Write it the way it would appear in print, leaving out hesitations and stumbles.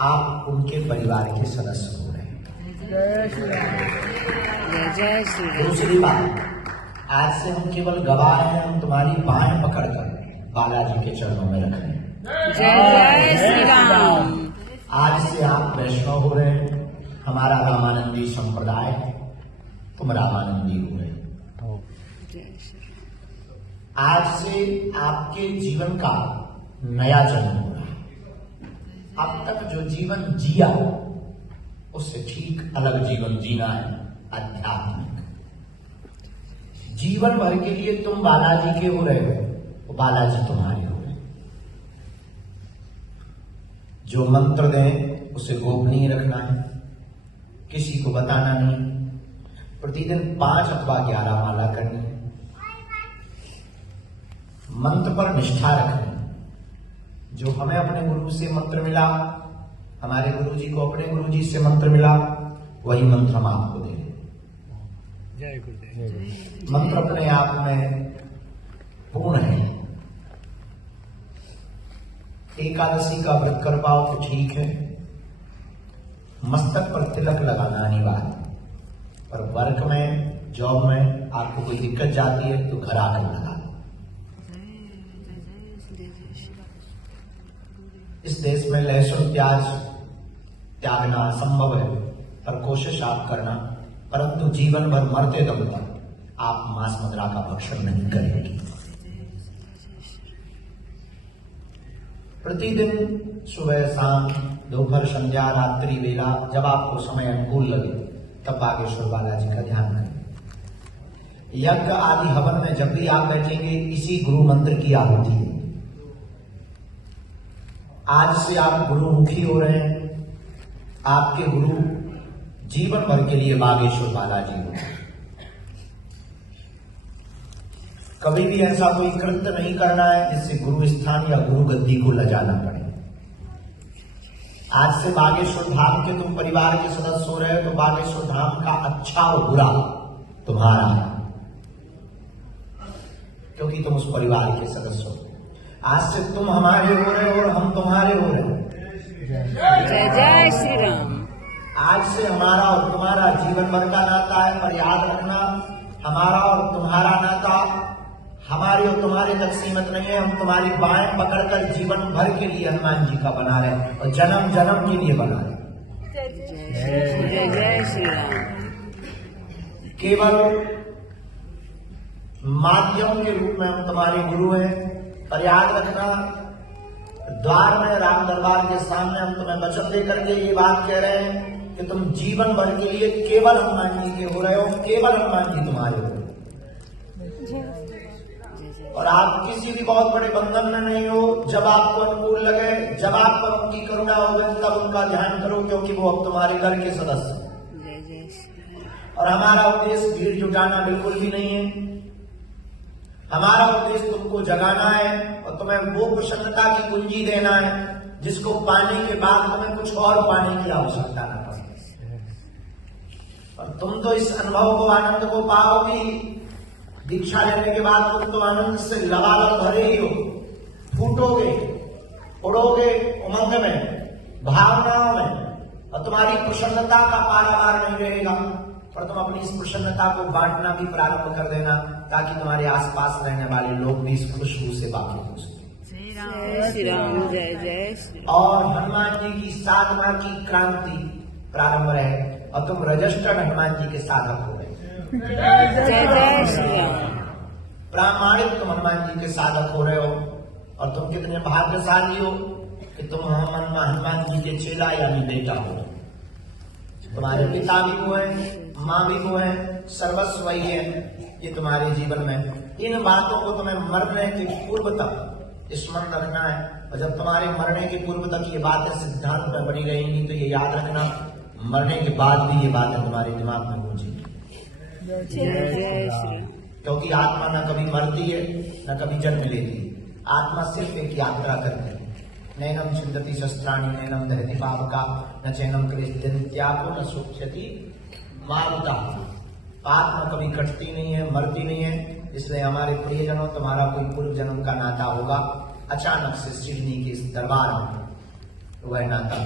आप उनके परिवार के सदस्य हो रहे हैं। जय श्री राम। दूसरी बात, आज से हम केवल गवाह हैं, हम तुम्हारी बाहें पकड़कर बालाजी के चरणों में रख रहे हैं। जय श्री राम। आज से आप वैष्णव हो रहे हैं, हमारा रामानंदी संप्रदाय, तुम रामानंदी हो रहे हो। आज से आपके जीवन का नया जन्म हो रहा है। अब तक जो जीवन जिया उससे ठीक अलग जीवन जीना है, आध्यात्मिक। जीवन भर के लिए तुम बालाजी के हो रहे हो, वो बालाजी तुम्हारे हो रहे। जो मंत्र दें उसे गोपनीय रखना है, किसी को बताना नहीं। प्रतिदिन 5 अथवा 11 माला करनी है। मंत्र पर निष्ठा रखनी। जो हमें अपने गुरु से मंत्र मिला, हमारे गुरु जी को अपने गुरु जी से मंत्र मिला, वही मंत्र हम आपको दे रहे। जय गुरुदेव। मंत्र अपने आप में पूर्ण है। एकादशी का व्रत कर पाओ तो ठीक है, मस्तक पर तिलक लगाना अनिवार्य। पर वर्क में, जॉब में आपको कोई दिक्कत जाती है तो घर आकर लगा लो। इस देश में लहसुन प्याज त्यागना असंभव है, पर कोशिश आप करना। परंतु जीवन भर मरते दम तक आप मांस मदिरा का भक्षण नहीं करेंगे। प्रतिदिन सुबह शाम दोपहर संध्या रात्रि वेला जब आपको समय अनुकूल लगे तब बागेश्वर बालाजी का ध्यान करें। यज्ञ आदि हवन में जब भी आप बैठेंगे इसी गुरु मंत्र की आहुति है। आज से आप गुरुमुखी हो रहे हैं। आपके गुरु जीवन भर के लिए बागेश्वर बालाजी हो। कभी भी ऐसा कोई कृत्य नहीं करना है जिससे गुरु स्थान या गुरु गद्दी को लजाना पड़े। आज से बागेश्वर धाम के तुम परिवार के सदस्य हो रहे हो तो बागेश्वर धाम का अच्छा और बुरा तुम्हारा है, क्योंकि तुम उस परिवार के सदस्य हो। आज से तुम हमारे हो रहे हो और हम तुम्हारे हो रहे हो। जय जय श्री राम। आज से हमारा और तुम्हारा जीवन भर का नाता है, पर याद रखना हमारा और तुम्हारा नाता हमारे और तुम्हारे तक सीमित नहीं है। हम तुम्हारी बाहें पकड़कर जीवन भर के लिए हनुमान जी का बना रहे हैं और जन्म जन्म के लिए बना रहे हैं। जय जय श्री राम। केवल माध्यम के रूप में हम तुम्हारे गुरु हैं, पर याद रखना द्वार में राम दरबार के सामने हम तुम्हें वचन दे करके ये बात कह रहे हैं कि तुम जीवन भर के लिए केवल हनुमान जी के हो रहे हो, केवल हनुमान जी तुम्हारे हो। और आप किसी भी बहुत बड़े बंधन में नहीं हो। जब आपको अनुकूल लगे, जब आप पर उनकी करुणा हो, तब उनका ध्यान करो, क्योंकि वो अब तुम्हारे घर के सदस्य हैं। और हमारा उद्देश्य भीड़ जुटाना बिल्कुल भी नहीं है। हमारा उद्देश्य तुमको जगाना है और तुम्हें वो प्रसन्नता की कुंजी देना है जिसको पाने के बाद तुम्हें कुछ और पाने की आवश्यकता न पड़े। और तुम तो इस अनुभव को, आनंद को पाओगे। दीक्षा लेने के बाद तुम तो आनंद से लबालब भरे ही हो, फूटोगे, उड़ोगे उमंग में, भावनाओं में, और तुम्हारी प्रसन्नता का पारावार नहीं रहेगा। पर तुम अपनी इस प्रसन्नता को बांटना भी प्रारंभ कर देना, ताकि तुम्हारे आसपास रहने वाले लोग भी इस खुशबू से वाकिफ हो सके। जय श्री राम। जय जय श्री राम। और हनुमान जी की साधना की क्रांति प्रारंभ रहे और तुम रजिस्टर्ड हनुमान जी के साधक हो गए। जय जय श्री राम। प्रामाणिक तुम हनुमान जी के साधक हो रहे हो। और तुम कितने भाग्यशाली हो कि तुम हनुमान जी के चेला यानी बेटा हो। तुम्हारे पिता भी वो है, माँ भी वो है, सर्वस्व वही है ये तुम्हारे जीवन में। इन बातों को तुम्हें मरने के पूर्व तक स्मरण रखना है। और जब तुम्हारे मरने के पूर्व तक ये बातें सिद्धांत में बनी रहेंगी तो ये याद रखना, मरने के बाद भी ये बातें तुम्हारे दिमाग में गूंजेंगी। जय जय श्री राम। क्योंकि आत्मा न कभी मरती है न कभी जन्म लेती है। आत्मा सिर्फ एक यात्रा करती है। नैनम चिंतति शस्त्राणि नैनम दहति पावका न चैनम कृष्यत्यापो न सुख्यति मारुता। आत्मा कभी कटती नहीं है, मरती नहीं है। इसलिए हमारे प्रियजनों, तुम्हारा कोई पूर्व जन्म का नाता होगा। अचानक से सिडनी के इस दरबार में वह नाता